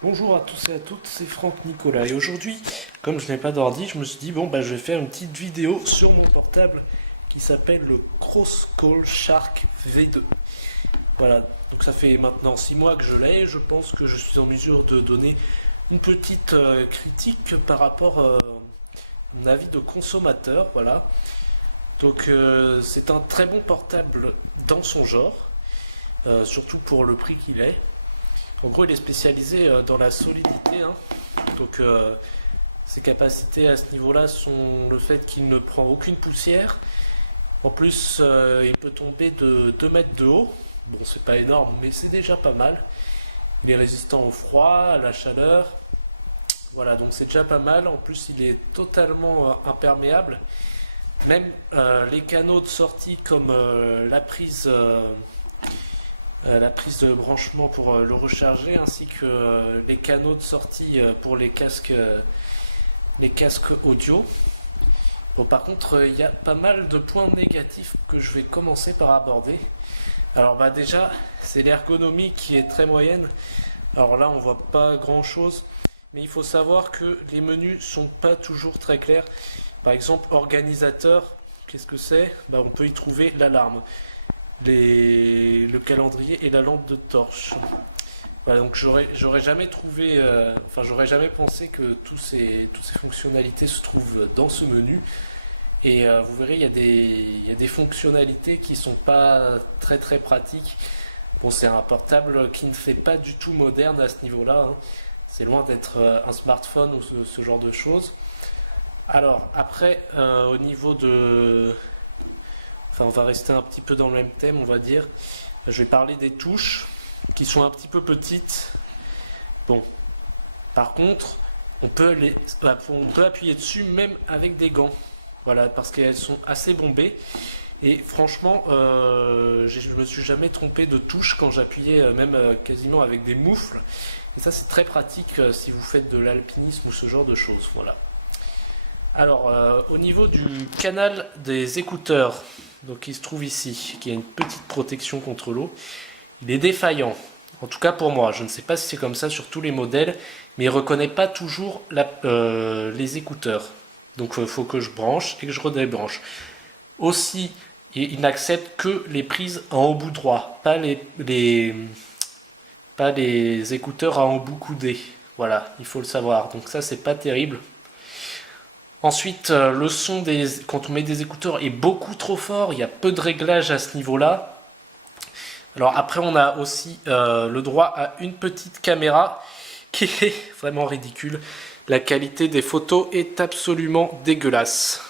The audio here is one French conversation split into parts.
Bonjour à tous et à toutes, c'est Franck Nicolas et aujourd'hui, comme je n'ai pas d'ordi, je me suis dit bon bah je vais faire une petite vidéo sur mon portable qui s'appelle le Crosscall Shark V2. Voilà, donc ça fait maintenant 6 mois que je l'ai et je pense que je suis en mesure de donner une petite critique par rapport à mon avis de consommateur. Voilà, donc c'est un très bon portable dans son genre, surtout pour le prix qu'il est. En gros, il est spécialisé dans la solidité, hein. Donc, ses capacités à ce niveau-là sont le fait qu'il ne prend aucune poussière. En plus, il peut tomber de 2 mètres de haut. Bon, c'est pas énorme, mais c'est déjà pas mal. Il est résistant au froid, à la chaleur. Voilà, donc c'est déjà pas mal. En plus, il est totalement imperméable. Même les canaux de sortie comme la prise de branchement pour le recharger ainsi que les canaux de sortie pour les casques audio. Bon, par contre, il y a pas mal de points négatifs que je vais commencer par aborder. Alors bah déjà, c'est l'ergonomie qui est très moyenne. Alors là, on voit pas grand chose, mais il faut savoir que les menus sont pas toujours très clairs. Par exemple, organisateur, qu'est-ce que c'est? Bah, on peut y trouver l'alarme, le calendrier et la lampe de torche. Voilà, donc j'aurais jamais trouvé, j'aurais jamais pensé que toutes ces fonctionnalités se trouvent dans ce menu. Et vous verrez, il y a des fonctionnalités qui sont pas très très pratiques. Bon, c'est un portable qui ne fait pas du tout moderne à ce niveau-là, hein. C'est loin d'être un smartphone ou ce genre de choses. Alors après, au niveau de, on va rester un petit peu dans le même thème, on va dire. Je vais parler des touches qui sont un petit peu petites. Bon, par contre, on peut appuyer dessus même avec des gants. Voilà, parce qu'elles sont assez bombées. Et franchement, je me suis jamais trompé de touche quand j'appuyais, même quasiment avec des moufles. Et ça, c'est très pratique si vous faites de l'alpinisme ou ce genre de choses. Voilà. Alors, au niveau du canal des écouteurs, donc il se trouve ici, qui a une petite protection contre l'eau, il est défaillant. En tout cas pour moi, je ne sais pas si c'est comme ça sur tous les modèles, mais il ne reconnaît pas toujours les écouteurs. Donc il faut que je branche et que je redébranche. Aussi, il n'accepte que les prises en embout droit, pas les écouteurs à embout coudé. Voilà, il faut le savoir. Donc ça, c'est pas terrible. Ensuite, le son quand on met des écouteurs est beaucoup trop fort, il y a peu de réglages à ce niveau-là. Alors après, on a aussi le droit à une petite caméra qui est vraiment ridicule. La qualité des photos est absolument dégueulasse.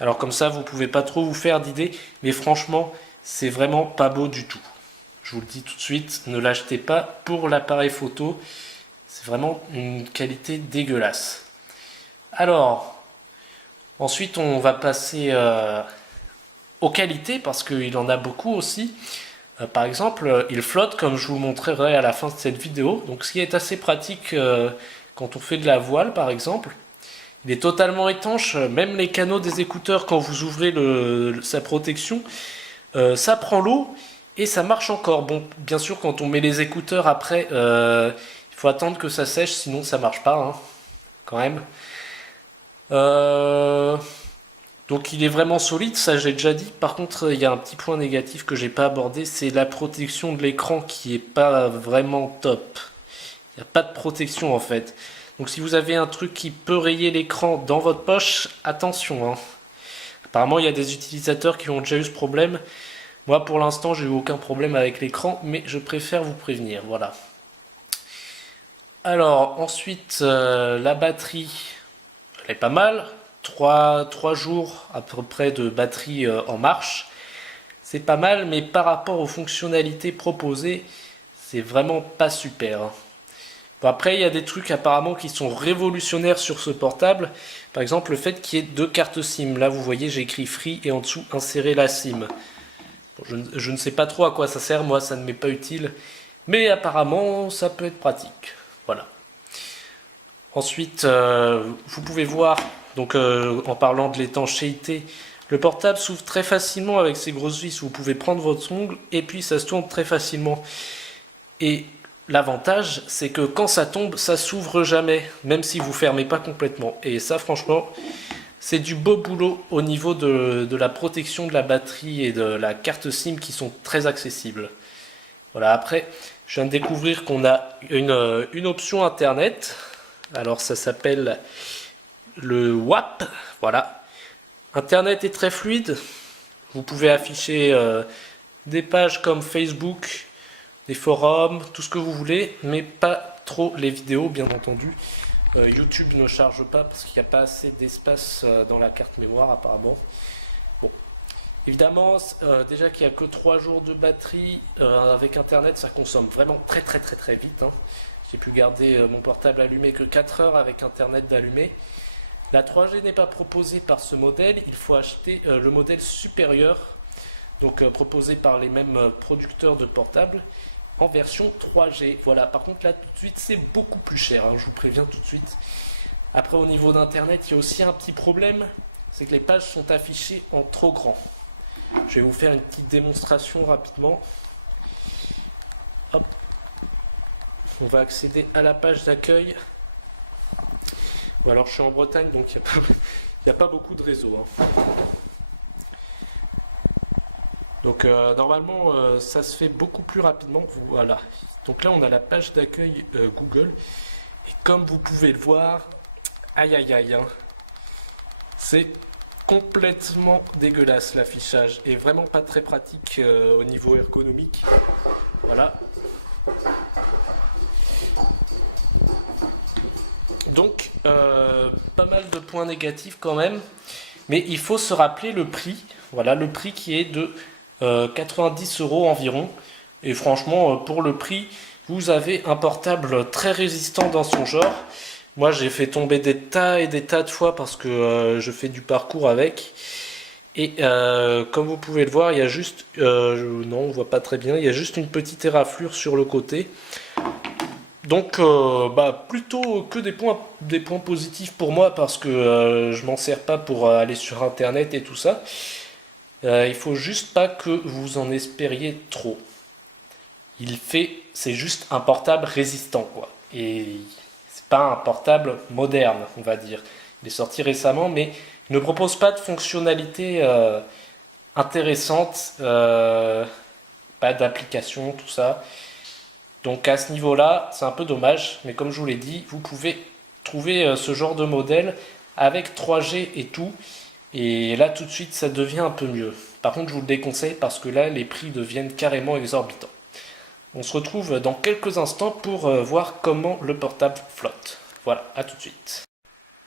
Alors comme ça, vous ne pouvez pas trop vous faire d'idées, mais franchement, c'est vraiment pas beau du tout. Je vous le dis tout de suite, ne l'achetez pas pour l'appareil photo. C'est vraiment une qualité dégueulasse. Alors, ensuite on va passer aux qualités parce qu'il en a beaucoup aussi. Par exemple, il flotte comme je vous montrerai à la fin de cette vidéo. Donc ce qui est assez pratique quand on fait de la voile par exemple. Il est totalement étanche, même les canaux des écouteurs quand vous ouvrez sa protection, ça prend l'eau et ça marche encore. Bon, bien sûr quand on met les écouteurs après, il faut attendre que ça sèche sinon ça marche pas, hein, quand même. Donc il est vraiment solide, ça j'ai déjà dit. Par contre, il y a un petit point négatif que j'ai pas abordé, c'est la protection de l'écran qui est pas vraiment top. Il n'y a pas de protection en fait. Donc si vous avez un truc qui peut rayer l'écran dans votre poche, attention, hein. Apparemment il y a des utilisateurs qui ont déjà eu ce problème. Moi pour l'instant j'ai eu aucun problème avec l'écran, mais je préfère vous prévenir, voilà. Alors ensuite la batterie, elle est pas mal. 3 jours à peu près de batterie en marche. C'est pas mal, mais par rapport aux fonctionnalités proposées, c'est vraiment pas super, hein. Bon, après, il y a des trucs apparemment qui sont révolutionnaires sur ce portable. Par exemple, le fait qu'il y ait 2 cartes SIM. Là, vous voyez, j'ai écrit Free et en dessous, insérer la SIM. Je ne sais pas trop à quoi ça sert, moi, ça ne m'est pas utile. Mais apparemment, ça peut être pratique. Voilà. Ensuite, vous pouvez voir, donc en parlant de l'étanchéité, le portable s'ouvre très facilement avec ses grosses vis. Vous pouvez prendre votre ongle et puis ça se tourne très facilement. Et l'avantage, c'est que quand ça tombe, ça s'ouvre jamais, même si vous fermez pas complètement. Et ça, franchement, c'est du beau boulot au niveau de la protection de la batterie et de la carte SIM qui sont très accessibles. Voilà, après, je viens de découvrir qu'on a une option internet. Alors ça s'appelle le WAP. Voilà. Internet est très fluide. Vous pouvez afficher des pages comme Facebook, des forums, tout ce que vous voulez, mais pas trop les vidéos, bien entendu. YouTube ne charge pas parce qu'il n'y a pas assez d'espace dans la carte mémoire apparemment. Bon. Évidemment, déjà qu'il n'y a que 3 jours de batterie, avec internet ça consomme vraiment très vite. Hein. J'ai pu garder mon portable allumé que 4 heures avec internet d'allumé. La 3G n'est pas proposée par ce modèle, il faut acheter le modèle supérieur, donc proposé par les mêmes producteurs de portables, en version 3G. Voilà, par contre là tout de suite c'est beaucoup plus cher, hein, je vous préviens tout de suite. Après au niveau d'internet il y a aussi un petit problème, c'est que les pages sont affichées en trop grand. Je vais vous faire une petite démonstration rapidement. Hop. On va accéder à la page d'accueil. Bon, alors je suis en Bretagne donc il n'y a pas beaucoup de réseau. Hein. Donc normalement ça se fait beaucoup plus rapidement. Voilà. Donc là on a la page d'accueil Google. Et comme vous pouvez le voir, aïe aïe aïe, hein, c'est complètement dégueulasse l'affichage et vraiment pas très pratique au niveau ergonomique. Voilà. Donc pas mal de points négatifs quand même, mais il faut se rappeler le prix. Voilà, le prix qui est de 90 € environ. Et franchement, pour le prix, vous avez un portable très résistant dans son genre. Moi, j'ai fait tomber des tas et des tas de fois parce que je fais du parcours avec. Et comme vous pouvez le voir, il y a juste... non, on voit pas très bien. Il y a juste une petite éraflure sur le côté. Donc, plutôt que des points positifs pour moi parce que je m'en sers pas pour aller sur Internet et tout ça. Il faut juste pas que vous en espériez trop. C'est juste un portable résistant, quoi. Et c'est pas un portable moderne, on va dire. Il est sorti récemment, mais il ne propose pas de fonctionnalités intéressantes, pas d'application, tout ça. Donc à ce niveau-là, c'est un peu dommage, mais comme je vous l'ai dit, vous pouvez trouver ce genre de modèle avec 3G et tout. Et là tout de suite ça devient un peu mieux. Par contre je vous le déconseille parce que là les prix deviennent carrément exorbitants. On se retrouve dans quelques instants pour voir comment le portable flotte. Voilà, à tout de suite.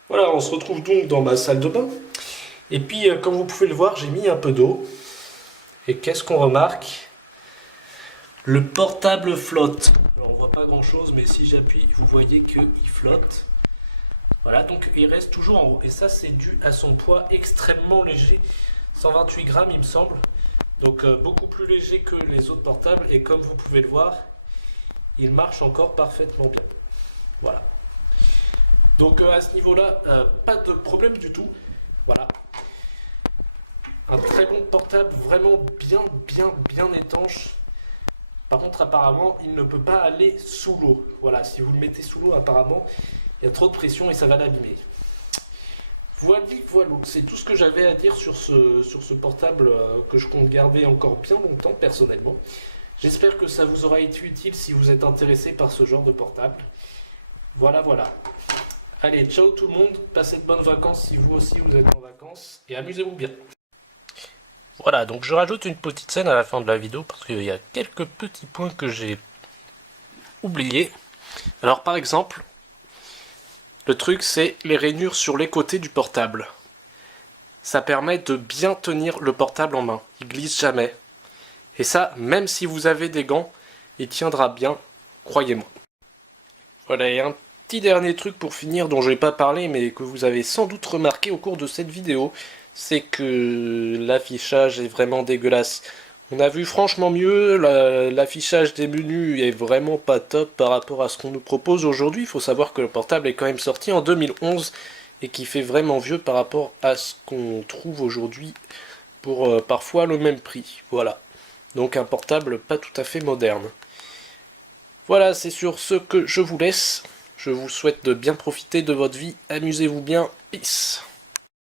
Voilà, on se retrouve donc dans ma salle de bain. Et puis comme vous pouvez le voir, j'ai mis un peu d'eau. Et qu'est-ce qu'on remarque? Le portable flotte. Alors on voit pas grand chose, mais si j'appuie, vous voyez qu'il flotte. Voilà, donc il reste toujours en haut. Et ça, c'est dû à son poids extrêmement léger. 128 grammes, il me semble. Donc beaucoup plus léger que les autres portables. Et comme vous pouvez le voir, il marche encore parfaitement bien. Voilà. Donc à ce niveau-là, pas de problème du tout. Voilà. Un très bon portable, vraiment bien étanche. Par contre, apparemment, il ne peut pas aller sous l'eau. Voilà, si vous le mettez sous l'eau, apparemment, il y a trop de pression et ça va l'abîmer. Voilà, c'est tout ce que j'avais à dire sur ce portable que je compte garder encore bien longtemps, personnellement. J'espère que ça vous aura été utile si vous êtes intéressé par ce genre de portable. Voilà. Allez, ciao tout le monde, passez de bonnes vacances si vous aussi vous êtes en vacances et amusez-vous bien. Voilà, donc je rajoute une petite scène à la fin de la vidéo parce qu'il y a quelques petits points que j'ai oubliés. Alors par exemple, le truc c'est les rainures sur les côtés du portable. Ça permet de bien tenir le portable en main, il glisse jamais. Et ça, même si vous avez des gants, il tiendra bien, croyez-moi. Voilà, et un petit dernier truc pour finir dont je n'ai pas parlé mais que vous avez sans doute remarqué au cours de cette vidéo, c'est que l'affichage est vraiment dégueulasse. On a vu franchement mieux, l'affichage des menus est vraiment pas top par rapport à ce qu'on nous propose aujourd'hui. Il faut savoir que le portable est quand même sorti en 2011 et qui fait vraiment vieux par rapport à ce qu'on trouve aujourd'hui pour parfois le même prix. Voilà, donc un portable pas tout à fait moderne. Voilà, c'est sur ce que je vous laisse. Je vous souhaite de bien profiter de votre vie. Amusez-vous bien. Peace.